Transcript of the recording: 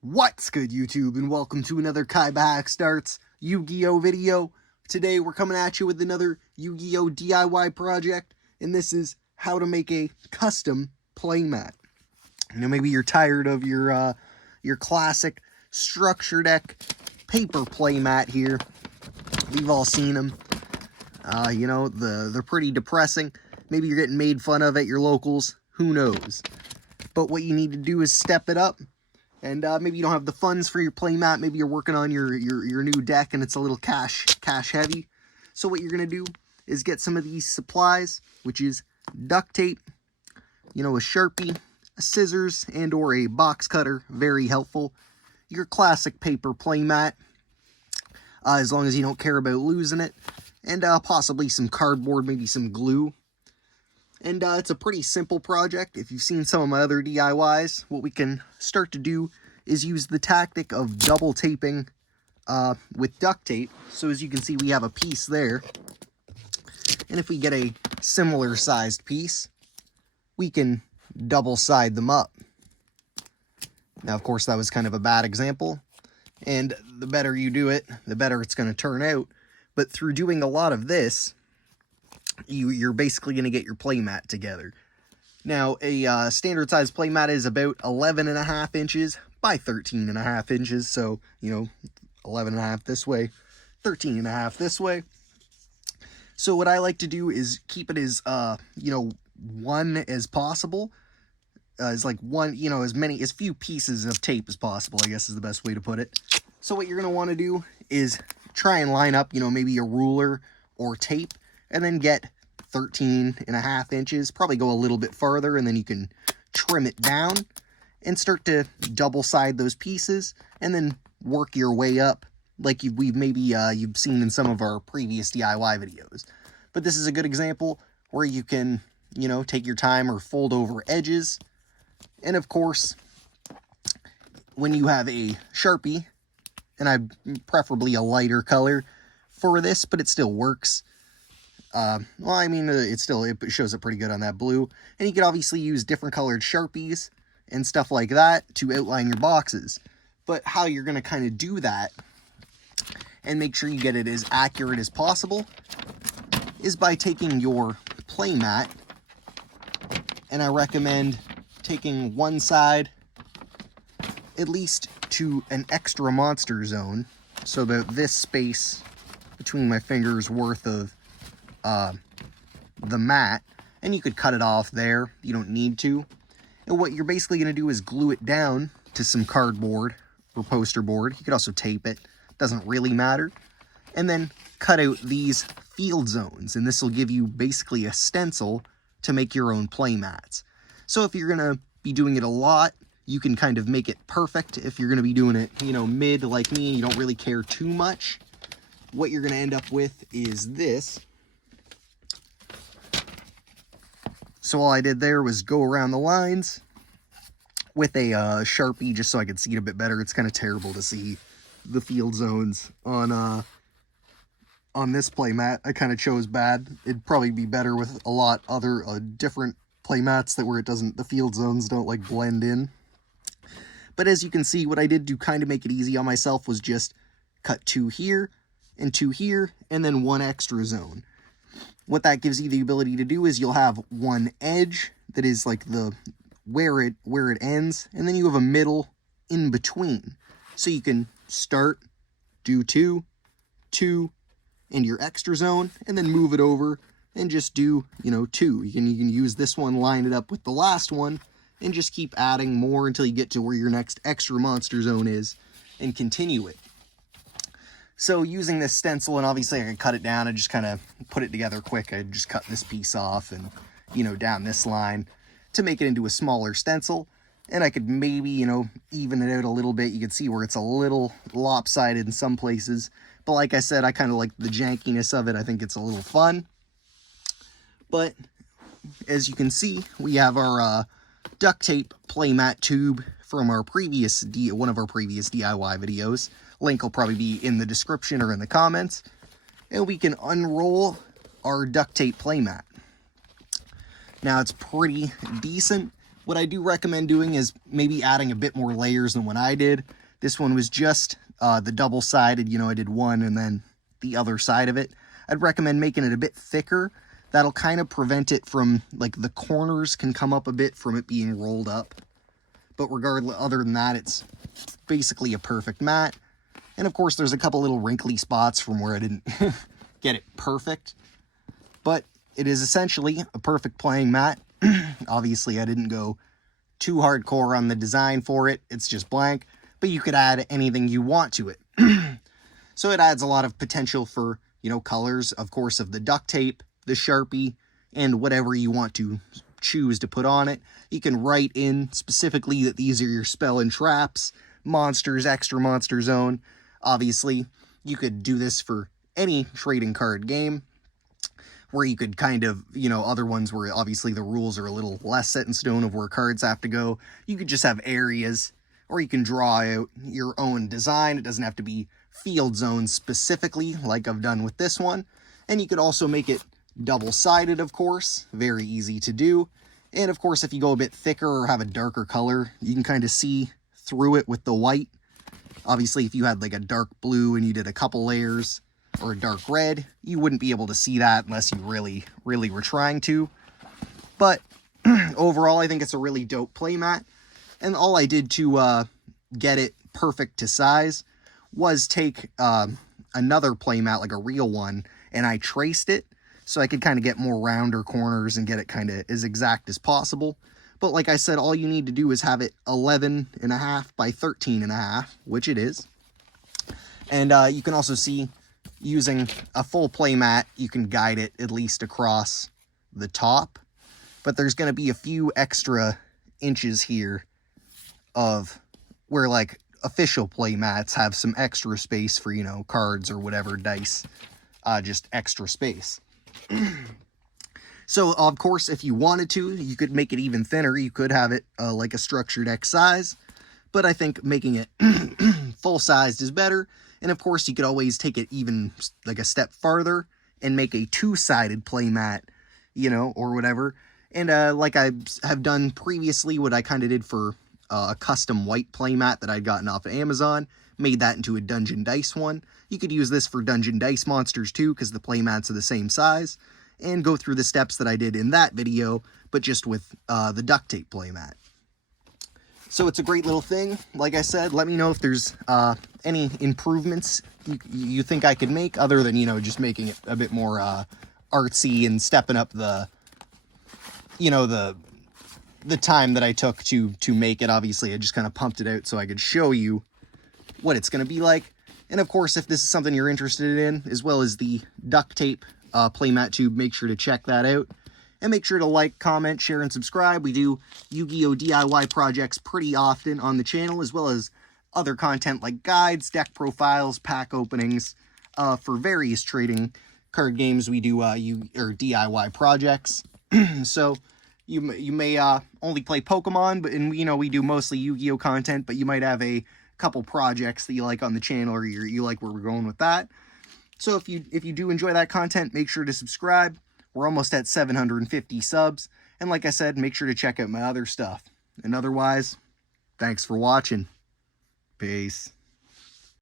What's good, YouTube, and welcome to another KaibaHacksDartz Yu-Gi-Oh video. Today we're coming at you with another Yu-Gi-Oh DIY project, and this is how to make a custom playmat. You know, maybe you're tired of your classic structure deck paper playmat here. We've all seen them. You know, they're pretty depressing. Maybe you're getting made fun of at your locals. Who knows? But what you need to do is step it up. And maybe you don't have the funds for your playmat. Maybe you're working on your new deck and it's a little cash heavy. So what you're going to do is get some of these supplies, which is duct tape, you know, a Sharpie, a scissors, and or a box cutter. Very helpful. Your classic paper playmat, as long as you don't care about losing it. And possibly some cardboard, maybe some glue. And it's a pretty simple project. If you've seen some of my other DIYs, what we can start to do is use the tactic of double taping with duct tape. So as you can see, we have a piece there. And if we get a similar sized piece, we can double side them up. Now, of course, that was kind of a bad example. And the better you do it, the better it's going to turn out. But through doing a lot of this, you're basically going to get your playmat together. Now, a standard size playmat is about 11.5 inches by 13.5 inches. So, you know, 11.5 this way, 13.5 this way. So what I like to do is keep it as, you know, one as possible. As like one, you know, as few pieces of tape as possible, I guess is the best way to put it. So what you're going to want to do is try and line up, you know, maybe a ruler or tape, and then get 13.5 inches, probably go a little bit farther, and then you can trim it down and start to double side those pieces and then work your way up like you've seen in some of our previous DIY videos. But this is a good example where you can, you know, take your time or fold over edges. And of course, when you have a Sharpie, and I'd preferably a lighter color for this, but it still works. Well, I mean, it shows up pretty good on that blue. And you can obviously use different colored Sharpies and stuff like that to outline your boxes. But how you're going to kind of do that and make sure you get it as accurate as possible is by taking your playmat, and I recommend taking one side at least to an extra monster zone, so that this space between my fingers worth of the mat, and you could cut it off there. You don't need to. And what you're basically going to do is glue it down to some cardboard or poster board. You could also tape it. Doesn't really matter. And then cut out these field zones, and this will give you basically a stencil to make your own playmats. So if you're going to be doing it a lot, you can kind of make it perfect. If you're going to be doing it, you know, mid like me, and you don't really care too much, what you're going to end up with is this. So all I did there was go around the lines with a Sharpie just so I could see it a bit better. It's kind of terrible to see the field zones on this playmat. I kind of chose bad. It'd probably be better with a lot other different playmats that where the field zones don't like blend in. But as you can see, what I did to kind of make it easy on myself was just cut 2 here and 2 here, and then 1 extra zone. What that gives you the ability to do is you'll have one edge that is like where it ends, and then you have a middle in between. So you can start, do 2, 2, and your extra zone, and then move it over and just do, you know, 2. You can use this one, line it up with the last one, and just keep adding more until you get to where your next extra monster zone is, and continue it. So using this stencil, and obviously I can cut it down and just kind of put it together quick. I just cut this piece off and, you know, down this line to make it into a smaller stencil. And I could maybe, you know, even it out a little bit. You can see where it's a little lopsided in some places. But like I said, I kind of like the jankiness of it. I think it's a little fun. But as you can see, we have our duct tape playmat tube from our one of our previous DIY videos. Link will probably be in the description or in the comments. And we can unroll our duct tape playmat. Now it's pretty decent. What I do recommend doing is maybe adding a bit more layers than what I did. This one was just the double-sided, I did one and then the other side of it. I'd recommend making it a bit thicker. That'll kind of prevent it from, like, the corners can come up a bit from it being rolled up. But regardless, other than that, it's basically a perfect mat. And of course, there's a couple little wrinkly spots from where I didn't get it perfect. But it is essentially a perfect playing mat. Obviously, I didn't go too hardcore on the design for it. It's just blank. But you could add anything you want to it. So it adds a lot of potential for, colors, of course, of the duct tape, the Sharpie, and whatever you want to choose to put on it. You can write in specifically that these are your spell and traps, monsters, extra monster zone. Obviously, you could do this for any trading card game, where you could kind of, other ones where obviously the rules are a little less set in stone of where cards have to go. You could just have areas, or you can draw out your own design. It doesn't have to be field zones specifically, like I've done with this one. And you could also make it double-sided, of course. Very easy to do. And of course, if you go a bit thicker or have a darker color, you can kind of see through it with the white. Obviously, if you had like a dark blue and you did a couple layers, or a dark red, you wouldn't be able to see that unless you really, really were trying to. But overall, I think it's a really dope playmat. And all I did to get it perfect to size was take another playmat, like a real one, and I traced it so I could kind of get more rounder corners and get it kind of as exact as possible. But like I said, all you need to do is have it 11.5 by 13.5, which it is. And you can also see, using a full playmat, you can guide it at least across the top. But there's going to be a few extra inches here of where, like, official playmats have some extra space for, cards or whatever, dice. Just extra space. So, of course, if you wanted to, you could make it even thinner. You could have it like a structured X size. But I think making it full-sized is better. And, of course, you could always take it even, like, a step farther and make a two-sided playmat, or whatever. And like I have done previously, what I kind of did for a custom white playmat that I'd gotten off of Amazon, made that into a Dungeon Dice one. You could use this for Dungeon Dice monsters too, because the playmats are the same size, and go through the steps that I did in that video, but just with the duct tape playmat. So it's a great little thing. Like I said, let me know if there's any improvements you think I could make, other than, just making it a bit more artsy and stepping up the, the time that I took to make it. Obviously, I just kind of pumped it out so I could show you what it's going to be like. And of course, if this is something you're interested in, as well as the duct tape playmat tube, make sure to check that out. And make sure to like, comment, share, and subscribe. We do Yu-Gi-Oh! DIY projects pretty often on the channel, as well as other content like guides, deck profiles, pack openings. For various trading card games, we do DIY projects. So you may only play Pokemon, but we do mostly Yu-Gi-Oh! Content, but you might have a couple projects that you like on the channel, or you like where we're going with that. So if you do enjoy that content, make sure to subscribe. We're almost at 750 subs. And like I said, make sure to check out my other stuff. And otherwise, thanks for watching. Peace.